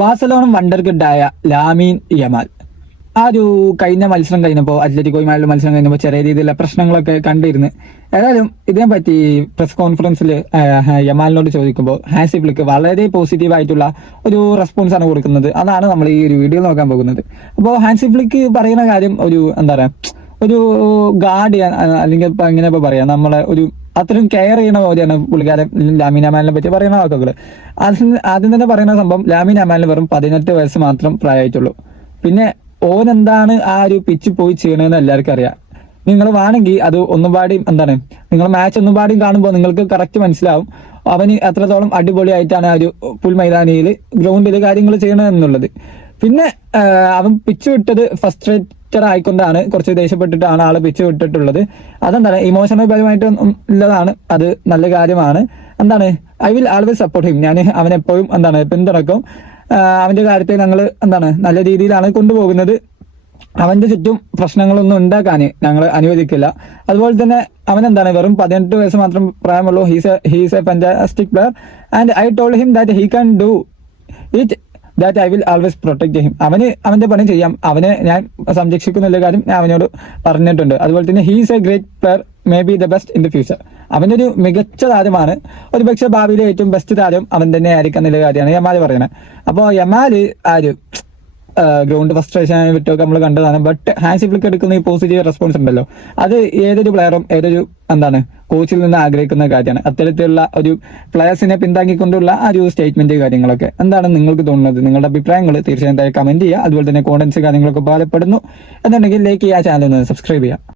Barcelona wonder കിഡായ ലാമീൻ Yamal ആ ഒരു കഴിഞ്ഞ മത്സരം കഴിഞ്ഞപ്പോൾ അത്ലറ്റിക്കോയുമായുള്ള മത്സരം കഴിഞ്ഞപ്പോൾ ചെറിയ രീതിയിലുള്ള പ്രശ്നങ്ങളൊക്കെ കണ്ടിരുന്നു. ഏതായാലും ഇതിനെപ്പറ്റി പ്രസ് കോൺഫറൻസിൽ യമാലിനോട് ചോദിക്കുമ്പോൾ ഹാൻസി ഫ്ലിക്ക് വളരെ പോസിറ്റീവ് ആയിട്ടുള്ള ഒരു റെസ്പോൺസ് ആണ് കൊടുക്കുന്നത്. അതാണ് നമ്മൾ ഈ ഒരു വീഡിയോ നോക്കാൻ പോകുന്നത്. അപ്പോൾ ഹാൻസി ഫ്ലിക്ക് പറയുന്ന കാര്യം ഒരു എന്താ പറയാ, ഒരു ഗാർഡിയൻ അല്ലെങ്കിൽ ഇപ്പൊ എങ്ങനെ ഇപ്പൊ പറയാം, നമ്മളെ ഒരു അത്രയും കെയർ ചെയ്യണ പോലെയാണ് പുള്ളിക്കാരൻ ലാമിൻ യമാലിനെ പറ്റി പറയുന്ന വാക്കുകൾ. ആദ്യം തന്നെ പറയുന്ന സംഭവം, ലാമിൻ യമാലിന് വെറും 18 വയസ്സ് മാത്രം പ്രായമായിട്ടുള്ളൂ. പിന്നെ ഓൻ എന്താണ് ആ ഒരു പിച്ച് പോയി ചെയ്യണമെന്ന് എല്ലാവർക്കും അറിയാം. നിങ്ങൾ വേണമെങ്കിൽ അത് ഒന്നുപാടിയും എന്താണ്, നിങ്ങൾ മാച്ച് ഒന്നുപാടിയും കാണുമ്പോൾ നിങ്ങൾക്ക് കറക്റ്റ് മനസ്സിലാവും അവന് എത്രത്തോളം അടിപൊളിയായിട്ടാണ് ആ ഒരു പുൽമൈതാനിയിൽ ഗ്രൗണ്ടിൽ കാര്യങ്ങൾ ചെയ്യണമെന്നുള്ളത്. പിന്നെ അവൻ പിച്ച് വിട്ടത് ഫസ്ട്രേറ്റഡ് ആയിക്കൊണ്ടാണ്, കുറച്ച് ദേഷ്യപ്പെട്ടിട്ടാണ് ആള് പിച്ച് വിട്ടിട്ടുള്ളത്. അതെന്താണ്, ഇമോഷണൽ പരമായിട്ട് ഉള്ളതാണ്, അത് നല്ല കാര്യമാണ്. എന്താണ്, I will always support him, ഞാൻ അവനെപ്പോഴും എന്താണ് പിന്തുണക്കും. അവന്റെ കാര്യത്തിൽ ഞങ്ങൾ എന്താണ് നല്ല രീതിയിലാണ് കൊണ്ടുപോകുന്നത്. അവന്റെ ചുറ്റും പ്രശ്നങ്ങളൊന്നും ഉണ്ടാക്കാൻ ഞങ്ങൾ അനുവദിക്കില്ല. അതുപോലെ തന്നെ അവൻ എന്താണ് വെറും 18 വയസ്സ് മാത്രം പ്രായമുള്ളൂ. He's a fantastic player and I told him that he can do it, that I will always protect him. അവന് അവന്റെ പണി ചെയ്യാം, അവനെ ഞാൻ സംരക്ഷിക്കുന്നുള്ള കാര്യം ഞാൻ അവനോട് പറഞ്ഞിട്ടുണ്ട്. അതുപോലെ തന്നെ he's A great player, may be the best in the future. അവനൊരു മികച്ച താരമാണ്, ഒരുപക്ഷെ ഭാവിയിലെ ഏറ്റവും ബെസ്റ്റ് താരം അവൻ തന്നെ ആയിരിക്കും എന്നുള്ള കാര്യമാണ് യമാല് പറയുന്നത്. അപ്പോൾ യമാല് ആ ഒരു ഗ്രൗണ്ട് ഫ്രസ്ട്രേഷൻ വിട്ടൊക്കെ നമ്മൾ കണ്ടതാണ്. ബട്ട് ഹാൻസി ഫ്ലിക്ക് എടുക്കുന്ന ഈ പോസിറ്റീവ് റെസ്പോൺസ് ഉണ്ടല്ലോ, അത് ഏതൊരു പ്ലെയറും ഏതൊരു എന്താണ് കോച്ചിൽ നിന്ന് ആഗ്രഹിക്കുന്ന കാര്യമാണ്. അത്തരത്തിലുള്ള ഒരു പ്ലെയേഴ്സിനെ പിന്താങ്ങിക്കൊണ്ടുള്ള ആ ഒരു സ്റ്റേറ്റ്മെന്റ് കാര്യങ്ങളൊക്കെ എന്താണ് നിങ്ങൾക്ക് തോന്നുന്നത്? നിങ്ങളുടെ അഭിപ്രായങ്ങൾ തീർച്ചയായും കമന്റ് ചെയ്യുക. അതുപോലെ തന്നെ കോണ്ടൻസ് കാര്യങ്ങളൊക്കെ ഉപകാരപ്പെടുന്നു എന്നുണ്ടെങ്കിൽ ലൈക്ക് ചെയ്യുക, ചാനൽ ഒന്ന് സബ്സ്ക്രൈബ് ചെയ്യുക.